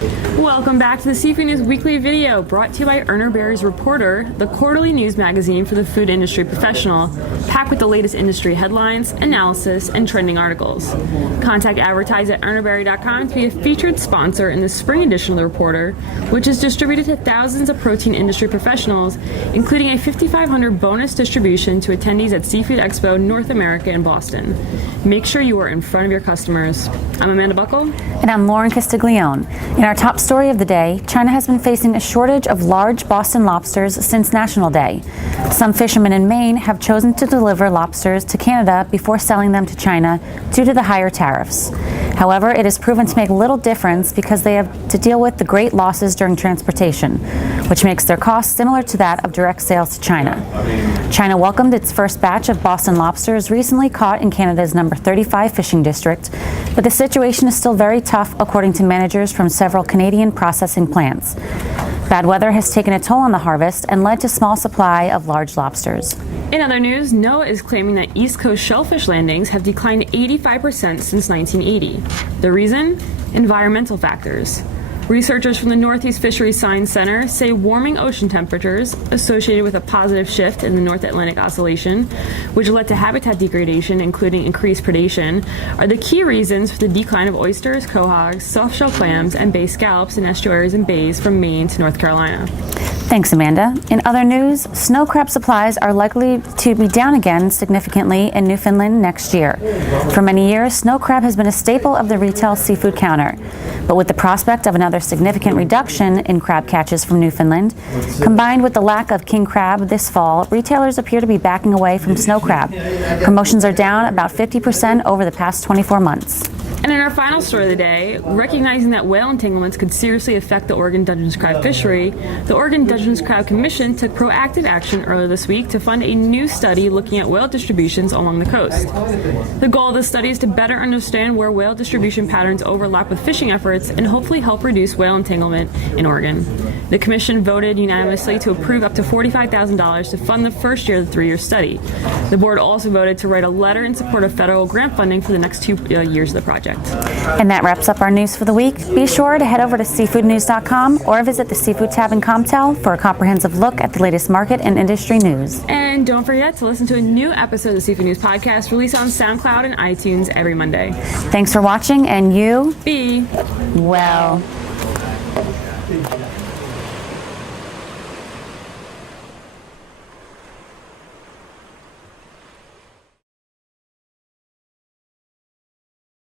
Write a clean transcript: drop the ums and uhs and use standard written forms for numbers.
Welcome back to the Seafood News Weekly video, brought to you by Urner Barry's Reporter, the quarterly news magazine for the food industry professional, packed with the latest industry headlines, analysis, and trending articles. Contact advertise at urnerberry.com to be a featured sponsor in the spring edition of the Reporter, which is distributed to thousands of protein industry professionals, including a $5,500 bonus distribution to attendees at Seafood Expo North America in Boston. Make sure you are in front of your customers. I'm Amanda Buckle. And I'm Lauren Castiglione. In our top story of the day, China has been facing a shortage of large Boston lobsters since National Day. Some fishermen in Maine have chosen to deliver lobsters to Canada before selling them to China due to the higher tariffs. However, it has proven to make little difference because they have to deal with the great losses during transportation, which makes their costs similar to that of direct sales to China. China welcomed its first batch of Boston lobsters recently caught in Canada's number 35 fishing district, but the situation is still very tough according to managers from several Canadian processing plants. Bad weather has taken a toll on the harvest and led to small supply of large lobsters. In other news, NOAA is claiming that East Coast shellfish landings have declined 85% since 1980. The reason? Environmental factors. Researchers from the Northeast Fisheries Science Center say warming ocean temperatures associated with a positive shift in the North Atlantic Oscillation, which led to habitat degradation, including increased predation, are the key reasons for the decline of oysters, quahogs, soft-shell clams, and bay scallops in estuaries and bays from Maine to North Carolina. Thanks, Amanda. In other news, snow crab supplies are likely to be down again significantly in Newfoundland next year. For many years, snow crab has been a staple of the retail seafood counter. But with the prospect of another significant reduction in crab catches from Newfoundland, combined with the lack of king crab this fall, retailers appear to be backing away from snow crab. Promotions are down about 50% over the past 24 months. And in our final story of the day, recognizing that whale entanglements could seriously affect the Oregon Dungeness crab fishery, the Oregon Dungeness Crab Commission took proactive action earlier this week to fund a new study looking at whale distributions along the coast. The goal of the study is to better understand where whale distribution patterns overlap with fishing efforts and hopefully help reduce whale entanglement in Oregon. The Commission voted unanimously to approve up to $45,000 to fund the first year of the 3-year study. The board also voted to write a letter in support of federal grant funding for the next 2 years of the project. And that wraps up our news for the week. Be sure to head over to seafoodnews.com or visit the Seafood tab in Comtel for a comprehensive look at the latest market and industry news. And don't forget to listen to a new episode of the Seafood News Podcast released on SoundCloud and iTunes every Monday. Thanks for watching, and you be well.